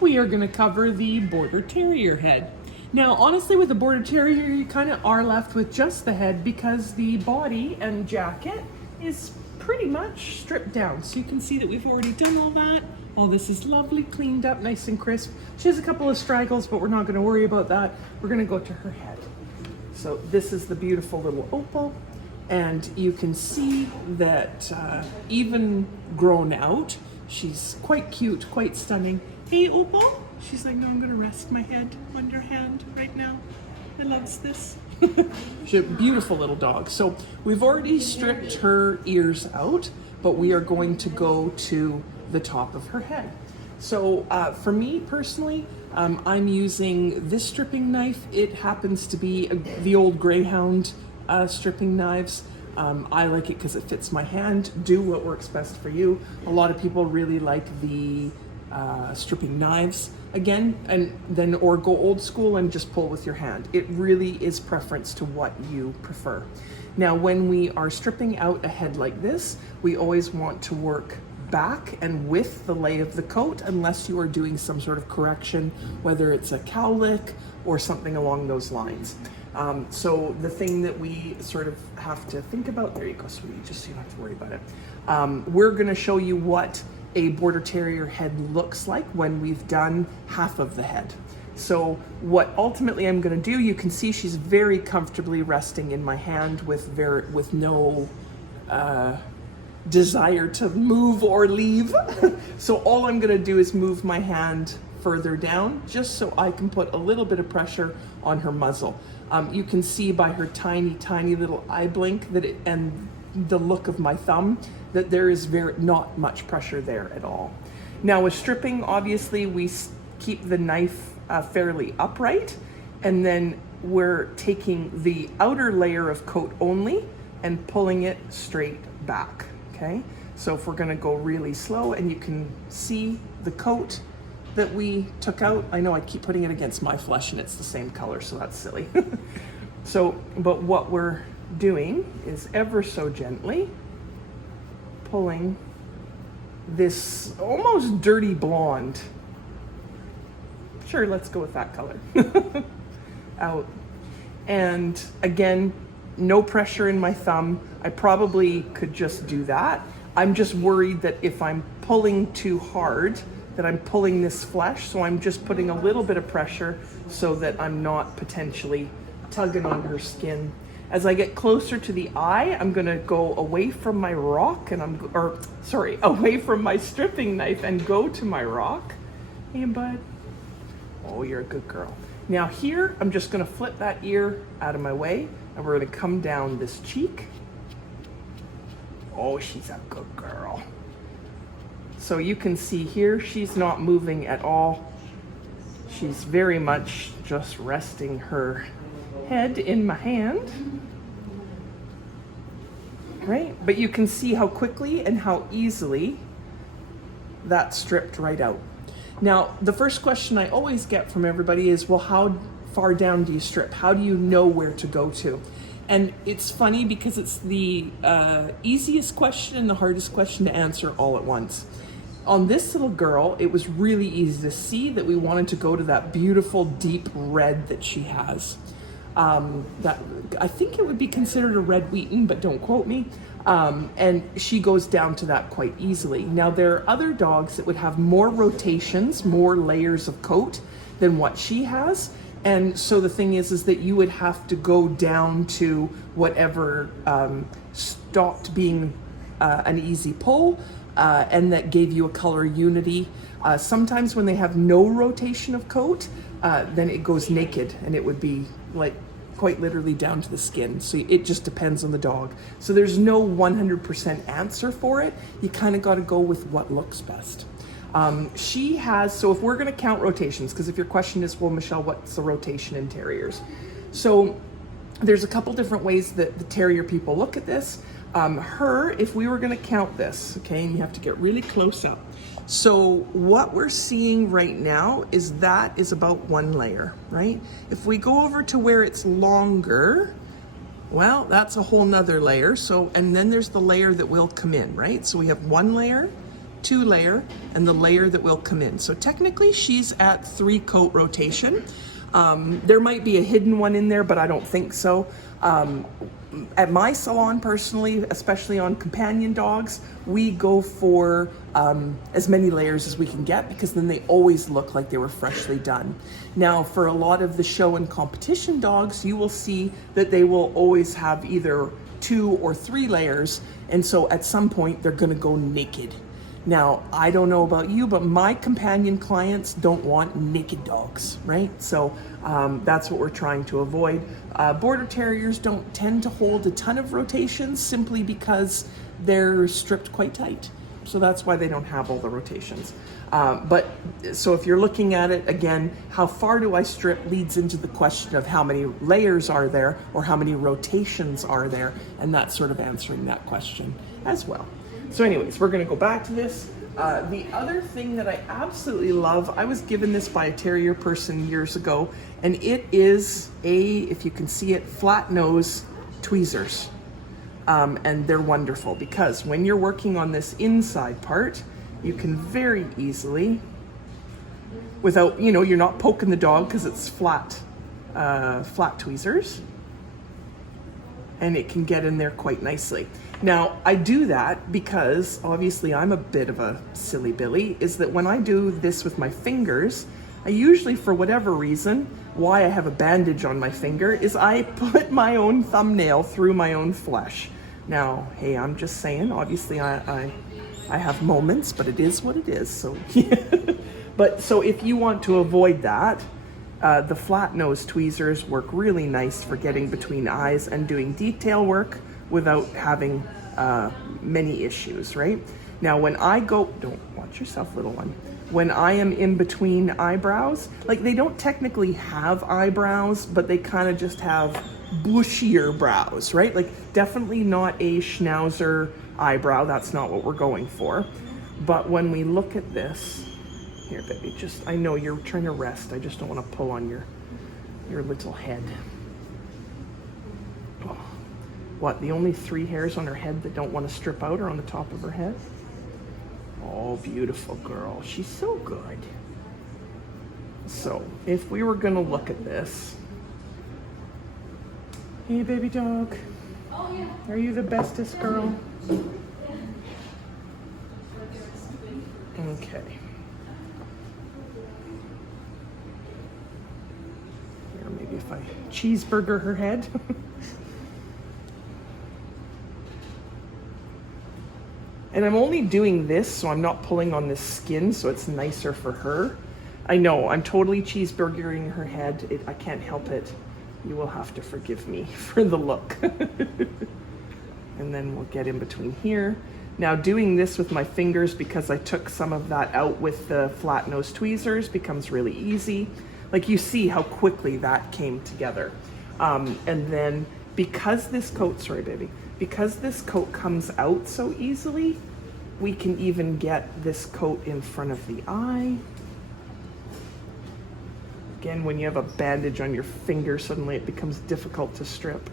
we are going to cover the Border Terrier head. Now, honestly, with the Border Terrier, you kind of are left with just the head because the body and jacket is pretty much stripped down. So you can see that we've already done all that. All this is lovely, cleaned up, nice and crisp. She has a couple of straggles, but we're not going to worry about that. We're going to go to her head. So this is the beautiful little opal. And you can see that even grown out, she's quite cute, quite stunning. Hey, Opal? She's like, no, I'm gonna rest my head on your hand right now. He loves this. She's a beautiful little dog. So we've already stripped her ears out, but we are going to go to the top of her head. So for me personally, I'm using this stripping knife. It happens to be the old Greyhound stripping knives. I like it because it fits my hand. Do what works best for you. A lot of people really like the stripping knives again, and then or go old school and just pull with your hand. It really is preference to what you prefer. Now, when we are stripping out a head like this, we always want to work back and with the lay of the coat, unless you are doing some sort of correction, whether it's a cowlick or something along those lines. So the thing that we sort of have to think about, there you go, sweetie, just so you don't have to worry about it. We're gonna show you what a Border Terrier head looks like when we've done half of the head. So what ultimately I'm gonna do, you can see she's very comfortably resting in my hand with no desire to move or leave. So all I'm gonna do is move my hand further down just so I can put a little bit of pressure on her muzzle. You can see by her tiny, tiny little eye blink and the look of my thumb that there is not much pressure there at all. Now with stripping, obviously we keep the knife fairly upright, and then we're taking the outer layer of coat only and pulling it straight back, okay? So if we're gonna go really slow, and you can see the coat that we took out. I know I keep putting it against my flesh and it's the same color, so that's silly. So, but what we're doing is ever so gently pulling this almost dirty blonde, sure, let's go with that color, out. And again, no pressure in my thumb. I probably could just do that. I'm just worried that if I'm pulling too hard, that I'm pulling this flesh, so I'm just putting a little bit of pressure so that I'm not potentially tugging on her skin. As I get closer to the eye, I'm gonna go away from my rock and away from my stripping knife and go to my rock. Hey, bud. Oh, you're a good girl. Now here, I'm just gonna flip that ear out of my way, and we're gonna come down this cheek. Oh, she's a good girl. So you can see here, she's not moving at all. She's very much just resting her head in my hand. Right? But you can see how quickly and how easily that stripped right out. Now, the first question I always get from everybody is, well, how far down do you strip? How do you know where to go to? And it's funny because it's the easiest question and the hardest question to answer all at once. On this little girl, it was really easy to see that we wanted to go to that beautiful deep red that she has. That I think it would be considered a red Wheaton, but don't quote me. And she goes down to that quite easily. Now there are other dogs that would have more rotations, more layers of coat than what she has. And so the thing is that you would have to go down to whatever stopped being an easy pull, and that gave you a color unity. Sometimes when they have no rotation of coat, then it goes naked, and it would be like quite literally down to the skin. So it just depends on the dog. So there's no 100% answer for it. You kind of got to go with what looks best. She has, so if we're going to count rotations, because if your question is, well, Michelle, what's the rotation in terriers? So there's a couple different ways that the terrier people look at this. If we were going to count this, okay, and you have to get really close up. So what we're seeing right now is that is about one layer, right? If we go over to where it's longer, well, that's a whole nother layer. So, and then there's the layer that will come in, right? So we have one layer, 2 layer, and the layer that will come in. So technically she's at 3 coat rotation. There might be a hidden one in there, but I don't think so. At my salon personally, especially on companion dogs, we go for as many layers as we can get, because then they always look like they were freshly done. Now, for a lot of the show and competition dogs, you will see that they will always have either 2 or 3 layers, and so at some point they're gonna go naked. Now, I don't know about you, but my companion clients don't want naked dogs, right? So that's what we're trying to avoid. Border Terriers don't tend to hold a ton of rotations simply because they're stripped quite tight. So that's why they don't have all the rotations. So if you're looking at it, again, how far do I strip leads into the question of how many layers are there or how many rotations are there, and that's sort of answering that question as well. So anyways, we're gonna go back to this. The other thing that I absolutely love, I was given this by a terrier person years ago, and it is if you can see it, flat nose tweezers. And they're wonderful because when you're working on this inside part, you can very easily, without, you're not poking the dog because it's flat tweezers, and it can get in there quite nicely. Now, I do that because obviously I'm a bit of a silly Billy, is that when I do this with my fingers, I usually, for whatever reason, why I have a bandage on my finger, is I put my own thumbnail through my own flesh. Now, hey, I'm just saying, obviously I have moments, but it is what it is, so yeah. But so if you want to avoid that, the flat nose tweezers work really nice for getting between eyes and doing detail work without having many issues, right? Now, when I go, don't watch yourself, little one. When I am in between eyebrows, like they don't technically have eyebrows, but they kind of just have bushier brows, right? Like definitely not a schnauzer eyebrow. That's not what we're going for. But when we look at this, here, baby, I know you're trying to rest. I just don't want to pull on your little head. Oh. What, the only 3 hairs on her head that don't want to strip out are on the top of her head? Oh, beautiful girl. She's so good. So, if we were going to look at this. Hey, baby dog. Oh, yeah. Are you the bestest girl? Okay. Here, maybe if I cheeseburger her head. And I'm only doing this so I'm not pulling on this skin, so it's nicer for her. I know, I'm totally cheeseburgering her head. I can't help it. You will have to forgive me for the look. And then we'll get in between here. Now, doing this with my fingers, because I took some of that out with the flat nose tweezers, becomes really easy. Like you see how quickly that came together. And then because this coat, sorry baby, because this coat comes out so easily, we can even get this coat in front of the eye. Again, when you have a bandage on your finger, suddenly it becomes difficult to strip.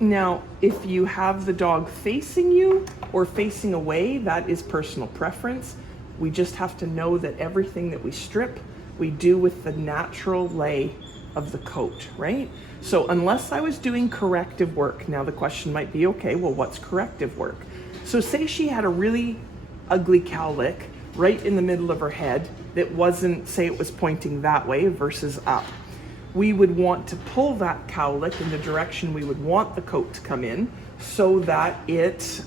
Now, if you have the dog facing you or facing away, that is personal preference. We just have to know that everything that we strip, we do with the natural lay of the coat, right? So unless I was doing corrective work, now the question might be, okay, well, what's corrective work? So say she had a really ugly cowlick right in the middle of her head that wasn't, say it was pointing that way versus up. We would want to pull that cowlick in the direction we would want the coat to come in so that it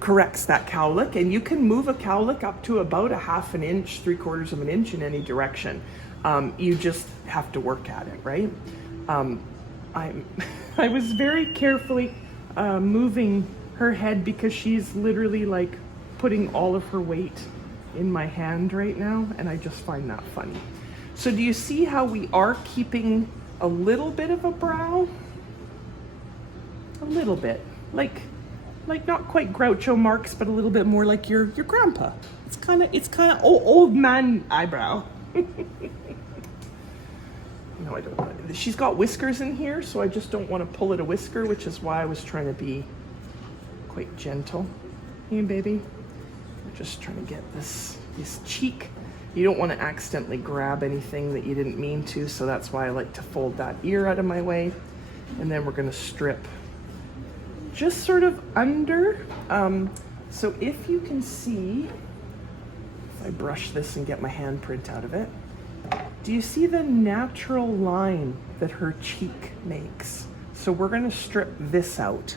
corrects that cowlick. And you can move a cowlick up to about a ½ an inch, 3/4 of an inch in any direction. You just have to work at it, right? I was very carefully moving her head because she's literally like putting all of her weight in my hand right now, and I just find that funny. So do you see how we are keeping a little bit of a brow? A little bit, like not quite Groucho Marx, but a little bit more like your grandpa. It's kind of old man eyebrow. No, I don't want to. She's got whiskers in here, so I just don't want to pull it a whisker, which is why I was trying to be quite gentle. Hey, baby. We're just trying to get this cheek. You don't want to accidentally grab anything that you didn't mean to, so that's why I like to fold that ear out of my way. And then we're going to strip just sort of under. So if you can see, if I brush this and get my handprint out of it, do you see the natural line that her cheek makes? So we're going to strip this out,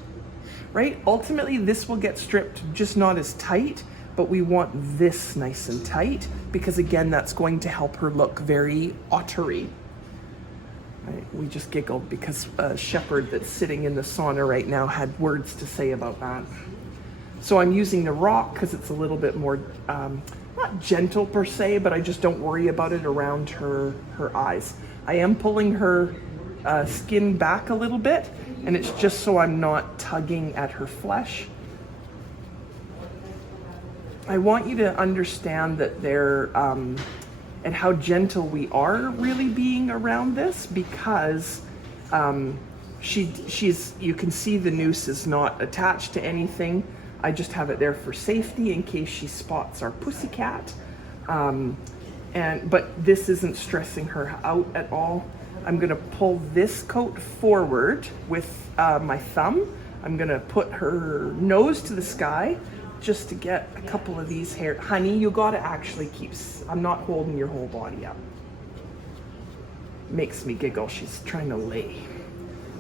right? Ultimately, this will get stripped, just not as tight, but we want this nice and tight because again, that's going to help her look very ottery. Right? We just giggled because a shepherd that's sitting in the sauna right now had words to say about that. So I'm using the rock because it's a little bit more, not gentle per se, but I just don't worry about it around her eyes. I am pulling her skin back a little bit, and it's just so I'm not tugging at her flesh. I want you to understand that and how gentle we are really being around this, because you can see the noose is not attached to anything. I just have it there for safety in case she spots our pussycat. But this isn't stressing her out at all. I'm gonna pull this coat forward with my thumb. I'm gonna put her nose to the sky just to get a couple of these hair. Honey, you gotta actually I'm not holding your whole body up. Makes me giggle. She's trying to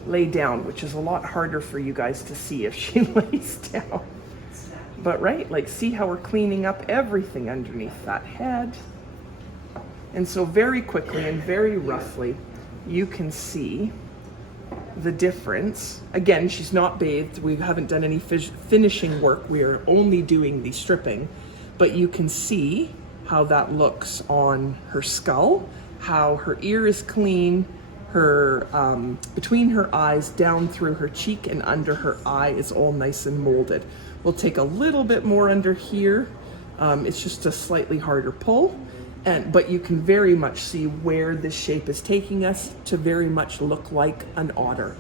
lay down, which is a lot harder for you guys to see if she lays down. But right, like, see how we're cleaning up everything underneath that head. And so very quickly and very roughly, you can see the difference. Again, she's not bathed. We haven't done any finishing work. We are only doing the stripping, but you can see how that looks on her skull, how her ear is clean, her between her eyes, down through her cheek and under her eye is all nice and molded. We'll take a little bit more under here. It's just a slightly harder pull. But you can very much see where this shape is taking us to very much look like an otter.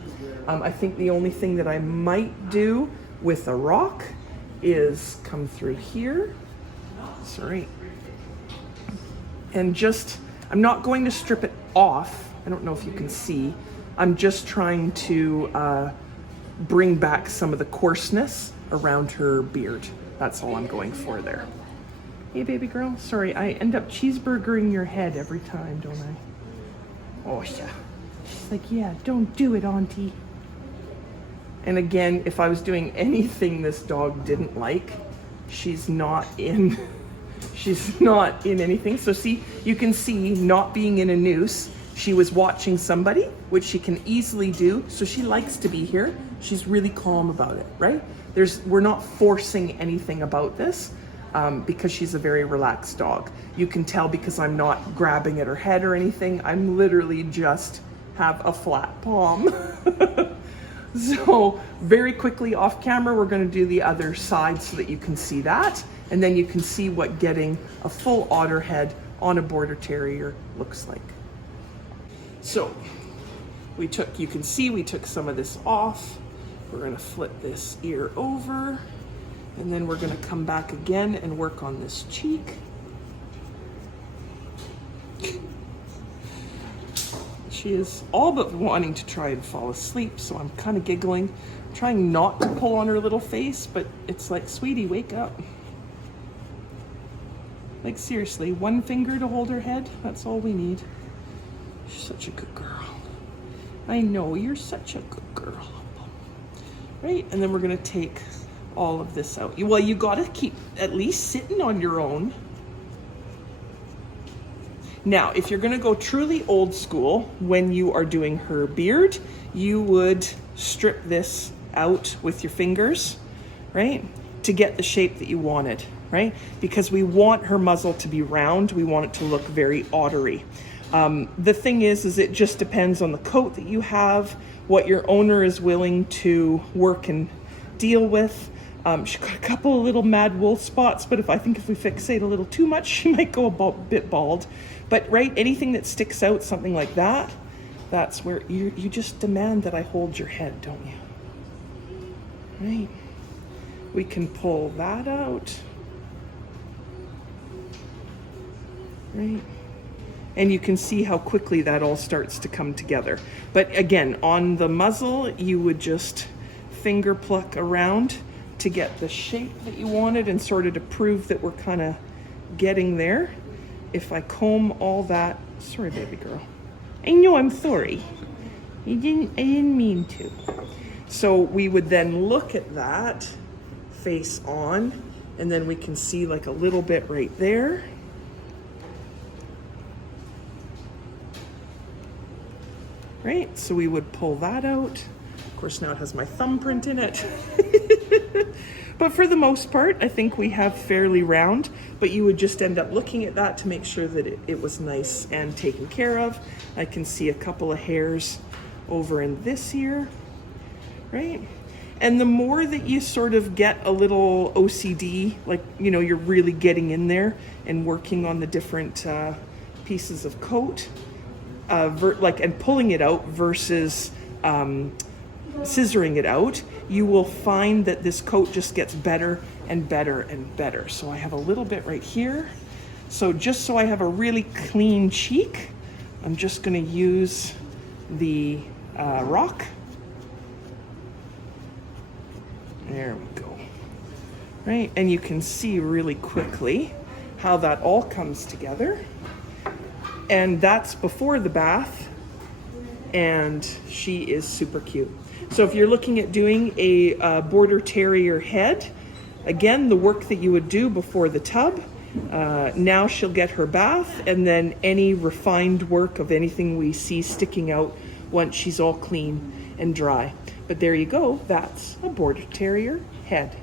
I think the only thing that I might do with a rock is come through here. Sorry. And I'm not going to strip it off. I don't know if you can see. I'm just trying to bring back some of the coarseness around her beard. That's all I'm going for there. Hey, baby girl. Sorry, I end up cheeseburgering your head every time, don't I? Oh, yeah. She's like, yeah, don't do it, auntie. And again, if I was doing anything this dog didn't like, she's not in anything. So see, you can see not being in a noose. She was watching somebody, which she can easily do. So she likes to be here. She's really calm about it, right? We're not forcing anything about this. Because she's a very relaxed dog. You can tell because I'm not grabbing at her head or anything. I'm literally just have a flat palm. So very quickly off camera, we're going to do the other side so that you can see that. And then you can see what getting a full otter head on a Border Terrier looks like. So you can see we took some of this off. We're going to flip this ear over. And then we're going to come back again and work on this cheek. She is all but wanting to try and fall asleep, so I'm kind of giggling, trying not to pull on her little face, but it's like, sweetie, wake up. Like, seriously, one finger to hold her head, that's all we need. She's such a good girl. I know, you're such a good girl. Right, and then we're going to take all of this out. Well, you got to keep at least sitting on your own. Now, if you're going to go truly old school, when you are doing her beard, you would strip this out with your fingers, right? To get the shape that you wanted, right? Because we want her muzzle to be round. We want it to look very ottery. The thing is it just depends on the coat that you have, what your owner is willing to work and deal with. She's got a couple of little mad wool spots, but if we fixate a little too much, she might go a bit bald. But right, anything that sticks out, something like that, that's where you just demand that I hold your head, don't you? Right. We can pull that out. Right? And you can see how quickly that all starts to come together. But again, on the muzzle, you would just finger pluck around to get the shape that you wanted and sort of to prove that we're kind of getting there. If I comb all that, sorry baby girl. I know, I'm sorry. I didn't mean to. So we would then look at that face on, and then we can see like a little bit right there. Right, so we would pull that out. Of course, now it has my thumbprint in it. But for the most part, I think we have fairly round, but you would just end up looking at that to make sure that it was nice and taken care of. I can see a couple of hairs over in this ear, right? And the more that you sort of get a little OCD, like, you know, you're really getting in there and working on the different pieces of coat, and pulling it out versus scissoring it out, you will find that this coat just gets better and better and better. So I have a little bit right here. So just so I have a really clean cheek, I'm just going to use the rock. There we go. Right, and you can see really quickly how that all comes together. And that's before the bath, and she is super cute. So if you're looking at doing a Border Terrier head, again, the work that you would do before the tub, now she'll get her bath, and then any refined work of anything we see sticking out once she's all clean and dry. But there you go, that's a Border Terrier head.